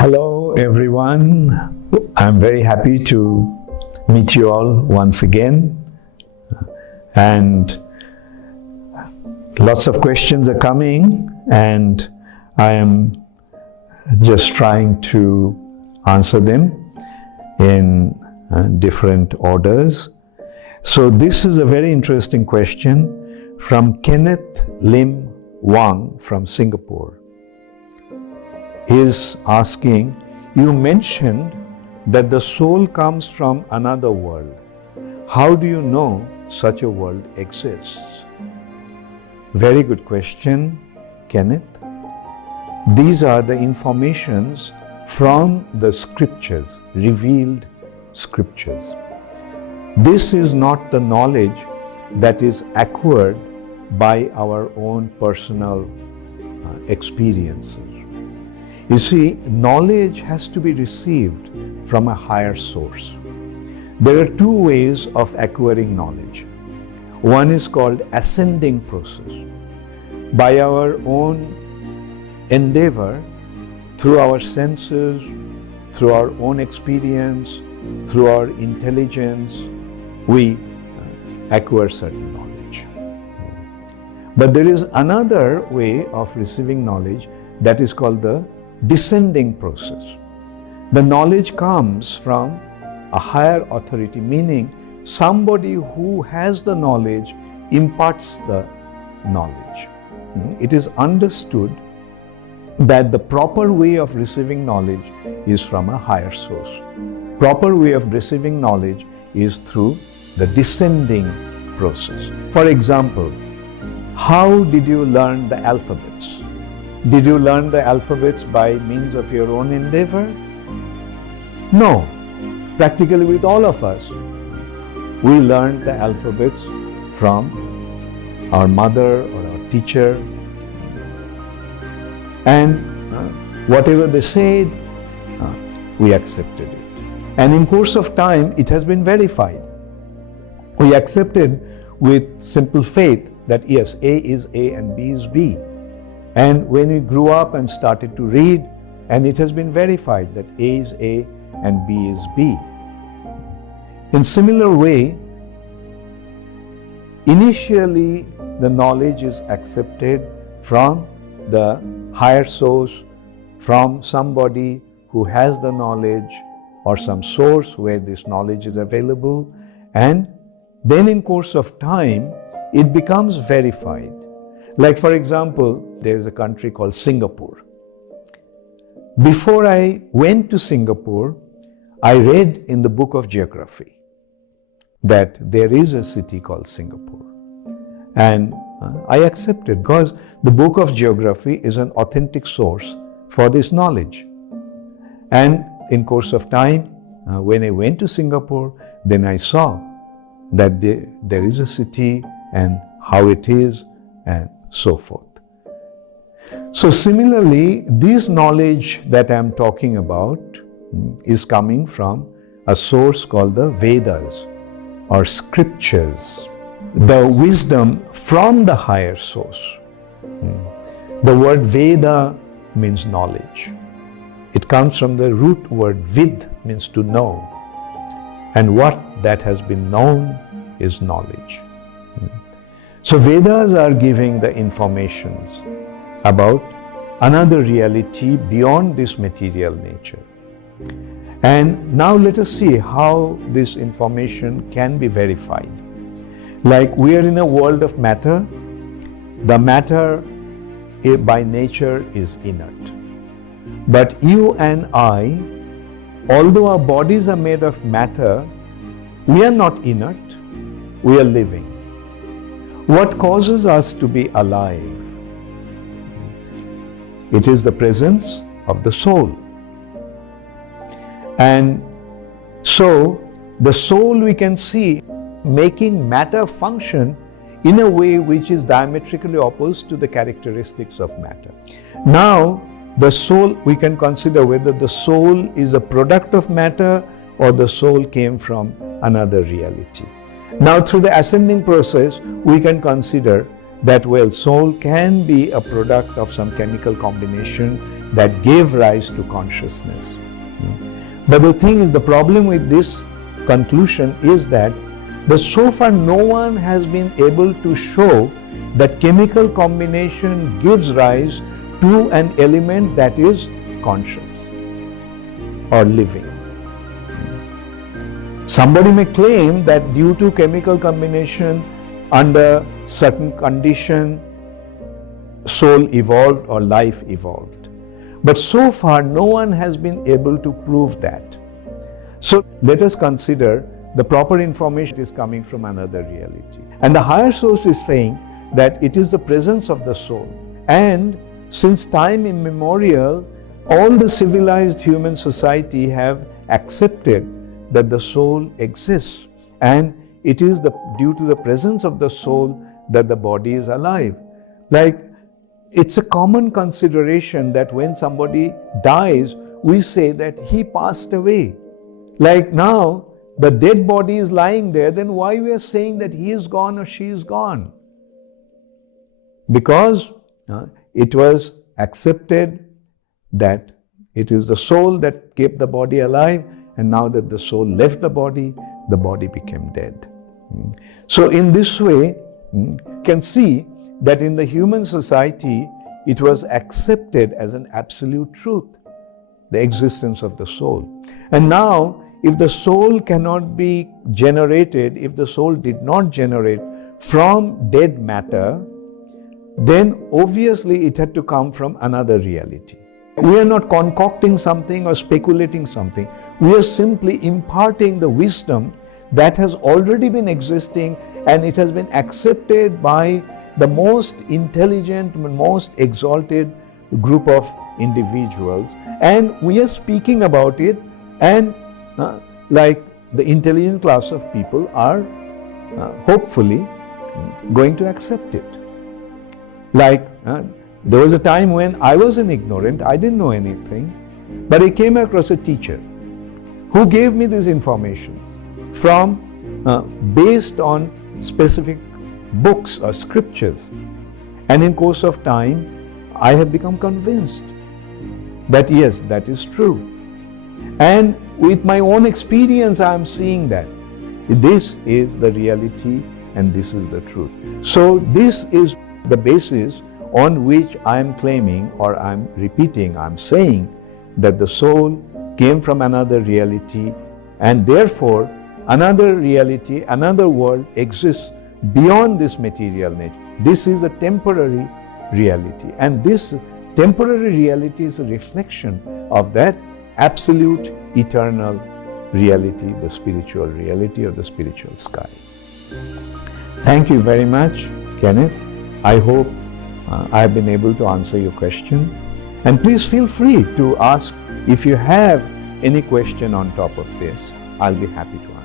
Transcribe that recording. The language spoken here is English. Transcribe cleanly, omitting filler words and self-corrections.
Hello everyone, I'm very happy to meet you all once again, and lots of questions are coming and I am just trying to answer them in different orders. So this is a very interesting question from Kenneth Lim Wang from Singapore. He is asking, you mentioned that the soul comes from another world. How do you know such a world exists? Very good question, Kenneth. These are the informations from the scriptures, revealed scriptures. This is not the knowledge that is acquired by our own personal experiences. You see, knowledge has to be received from a higher source. There are two ways of acquiring knowledge. One is called ascending process. By our own endeavor, through our senses, through our own experience, through our intelligence, we acquire certain knowledge. But there is another way of receiving knowledge that is called the descending process. The knowledge comes from a higher authority, meaning somebody who has the knowledge imparts the knowledge. It is understood that the proper way of receiving knowledge is from a higher source. Proper way of receiving knowledge is through the descending process. For example, how did you learn the alphabets? Did you learn the alphabets by means of your own endeavor? No. Practically with all of us, we learned the alphabets from our mother or our teacher, and whatever they said, we accepted it. And in course of time, it has been verified. We accepted with simple faith that yes, A is A and B is B. And when we grew up and started to read, and it has been verified that A is A and B is B. In similar way, initially the knowledge is accepted from the higher source, from somebody who has the knowledge or some source where this knowledge is available, and then in course of time it becomes verified. Like for example, there is a country called Singapore. Before I went to Singapore, I read in the book of geography that there is a city called Singapore. And I accepted because the book of geography is an authentic source for this knowledge. And in course of time, when I went to Singapore, then I saw that there is a city and how it is and so forth. So similarly, this knowledge that I am talking about is coming from a source called the Vedas or scriptures, the wisdom from the higher source. The word Veda means knowledge. It comes from the root word vid, means to know. And what that has been known is knowledge. So Vedas are giving the informations about another reality beyond this material nature. And now let us see how this information can be verified. Like we are in a world of matter. The matter by nature is inert. But you and I, although our bodies are made of matter, we are not inert, we are living. What causes us to be alive? It is the presence of the soul. And so the soul we can see making matter function in a way which is diametrically opposed to the characteristics of matter. Now, the soul, we can consider whether the soul is a product of matter or the soul came from another reality. Now, through the ascending process, we can consider that, well, soul can be a product of some chemical combination that gave rise to consciousness. But the thing is, the problem with this conclusion is that so far no one has been able to show that chemical combination gives rise to an element that is conscious or living. Somebody may claim that due to chemical combination under certain condition, soul evolved or life evolved. But so far no one has been able to prove that. So let us consider the proper information is coming from another reality. And the higher source is saying that it is the presence of the soul. And since time immemorial, all the civilized human society have accepted that the soul exists, and it is due to the presence of the soul that the body is alive. Like, it's a common consideration that when somebody dies, we say that he passed away. Like now, the dead body is lying there, then why we are saying that he is gone or she is gone? Because it was accepted that it is the soul that kept the body alive, and now that the soul left the body became dead. So in this way, you can see that in the human society, it was accepted as an absolute truth, the existence of the soul. And now, if the soul cannot be generated, if the soul did not generate from dead matter, then obviously it had to come from another reality. We are not concocting something or speculating something. We are simply imparting the wisdom that has already been existing, and it has been accepted by the most intelligent, most exalted group of individuals. And we are speaking about it, and like the intelligent class of people are hopefully going to accept it. Like there was a time when I was an ignorant, I didn't know anything, but I came across a teacher who gave me these informations from based on specific books or scriptures. And in course of time, I have become convinced that yes, that is true. And with my own experience, I am seeing that this is the reality and this is the truth. So this is the basis on which I am claiming, or I am repeating, I am saying that the soul came from another reality, and therefore another reality, another world exists beyond this material nature. This is a temporary reality, and this temporary reality is a reflection of that absolute eternal reality, the spiritual reality of the spiritual sky. Thank you very much, Kenneth. I hope I have been able to answer your question. And please feel free to ask if you have any question on top of this. I'll be happy to answer.